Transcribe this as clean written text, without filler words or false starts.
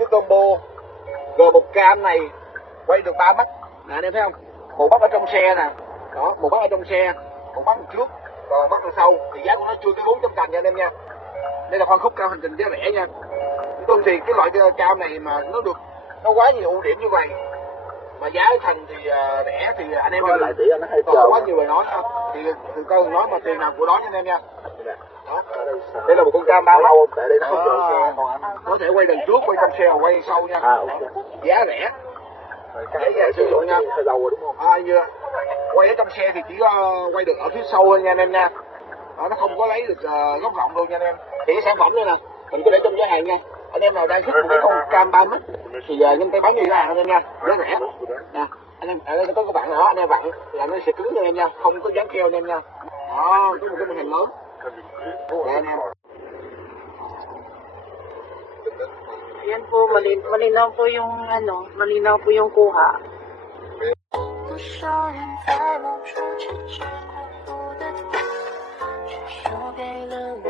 cái combo G1 cam này quay được 3 mắt nè, anh em thấy không? Một mắt ở trong xe nè, đó, một mắt ở trong xe, một mắt trước, còn một mắt đằng sau. Thì giá của nó chưa tới 400 cành nha anh em nha. Đây là phân khúc cao hành trình giá rẻ nha. Tôi thì cái loại cam này mà nó quá nhiều ưu điểm như vậy mà giá thành thì rẻ thì anh em lại tỷ nó hay có quá nhiều lời nói nha. Thì câu nói mà tiền nào của đó nha anh em nha. Đó. Đây là một con cam 3 mắt, có thể quay đằng trước, quay trong xe, quay sau nha. Giá rẻ, dễ sử dụng nha. Như quay ở trong xe thì chỉ quay được ở phía sau thôi nha anh em nha. Đó, nó không có lấy được góc rộng luôn nha anh em. Thì cái sản phẩm này nè mình có để trong giá hàng nha. Anh em nào đang thích một cái con cam 3 mắt thì nhanh tay bán đi ra hàng anh em nha, giá rẻ nè. Anh em ở đây nó có cái bạn đó, anh em vặn là nó sẽ cứng nha anh em nha, không có dán keo anh em nha. Đó, có một cái màn hình lớn để anh em. Yan po, malinaw po yung malinaw po yung kuha. 多少人在梦中痴痴苦苦的等，却输给了我。